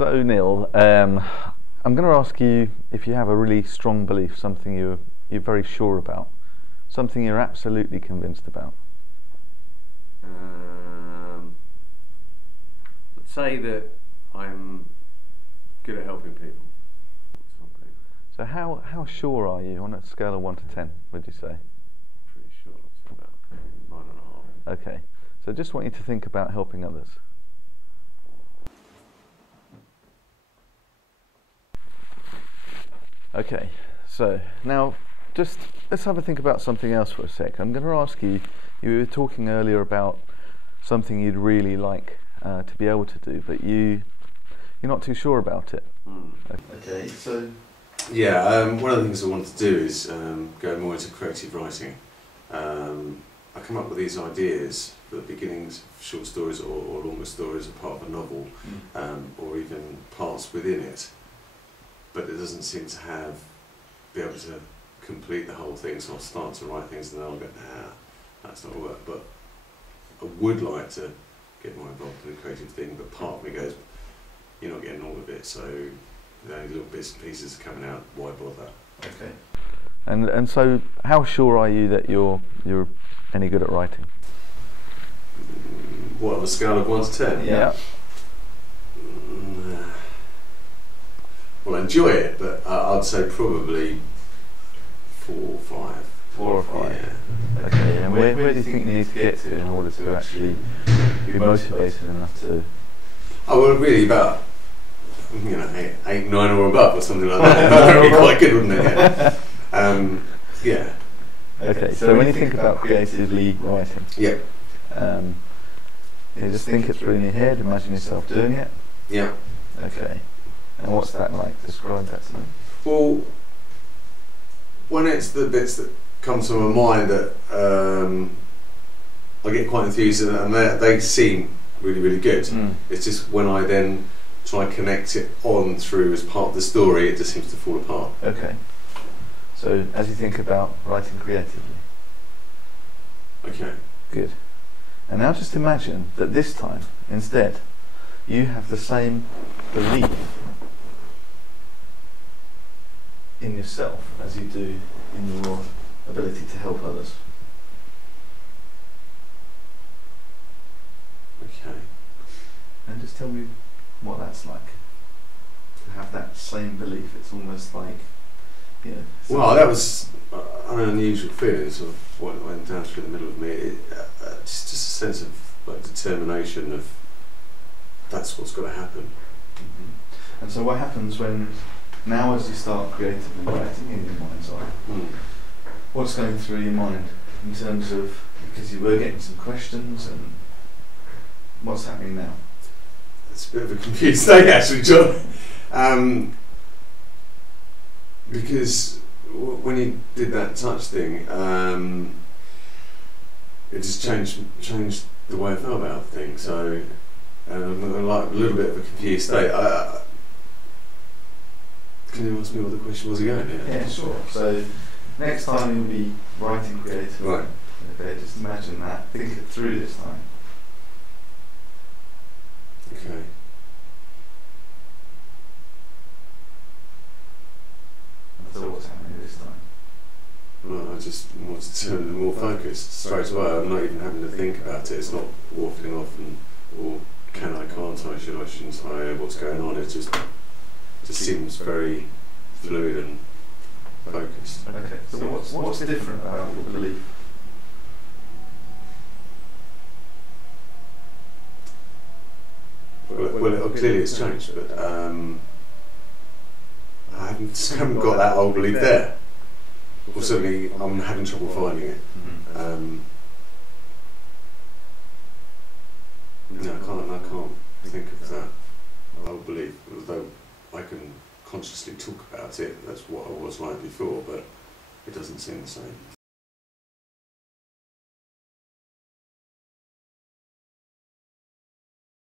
So Neil, I'm going to ask you if you have a really strong belief, something you're very sure about, something you're absolutely convinced about. Let's say that I'm good at helping people. Something. So how sure are you on a scale of 1 to 10, would you say? Pretty sure it's about 9.5. Okay, so just want you to think about helping others. Okay, so now let's have a think about something else for a sec. I'm going to ask you, you were talking earlier about something you'd really like to be able to do, but you're not too sure about it. Okay, so... Yeah, one of the things I want to do is go more into creative writing. I come up with these ideas for the beginnings of short stories or longer stories, a part of a novel, or even parts within it. But it doesn't seem to be able to complete the whole thing, so I'll start to write things and then I'll go, nah, that's not work. But I would like to get more involved in the creative thing, but part of me goes, you're not getting all of it, so the only little bits and pieces are coming out, why bother? Okay. And so how sure are you that you're any good at writing? What, on a scale of 1 to 10? Yeah. Well, I enjoy it, but I'd say probably 4 or 5. 4 or 5? Yeah. Okay, and where do you think you need to get to in order to actually be motivated enough to... Oh, well, really about, 8, 9 or above or something like that. That would be quite good, wouldn't it? Yeah. Okay, so when you think about creatively writing, Yeah. You just think it through in your head, imagine yourself doing it. Yeah. Okay. And what's that like? Describe that to me. Well, when it's the bits that come to my mind that I get quite enthused and they seem really, really good. It's just when I then try and connect it on through as part of the story, it just seems to fall apart. Okay. So as you think about writing creatively. Okay. Good. And now just imagine that this time, instead, you have the same belief in yourself as you do in your ability to help others. Okay. And just tell me what that's like. To have that same belief, it's almost like, you know... Well, that was an unusual feeling, sort of what went down through the middle of me. Just a sense of like determination of that's what's got to happen. And so what happens when, now as you start creatively writing in your mind's eye, what's going through your mind in terms of, because you were getting some questions, and what's happening now? It's a bit of a confused state actually, John. Because when you did that touch thing, it just changed the way I felt about things. So I'm like a little bit of a confused state. Can you ask me what the question was again? Yeah, sure. So next time you'll be writing creatively. Right. Okay, just imagine that. Think it through this time. Okay. So what's happening this time? Well, I just want to turn more focused straight away. I'm not even having to think about it. It's not waffling off or can I, can't I, should I, shouldn't I, what's going on. It just seems very fluid and focused. Okay, so what's different about your belief? Well, clearly it's changed, but I haven't got that old belief there. Or certainly I'm having trouble finding it. No, I can't think of that old belief, although I can consciously talk about it. That's what I was like before, but it doesn't seem the same.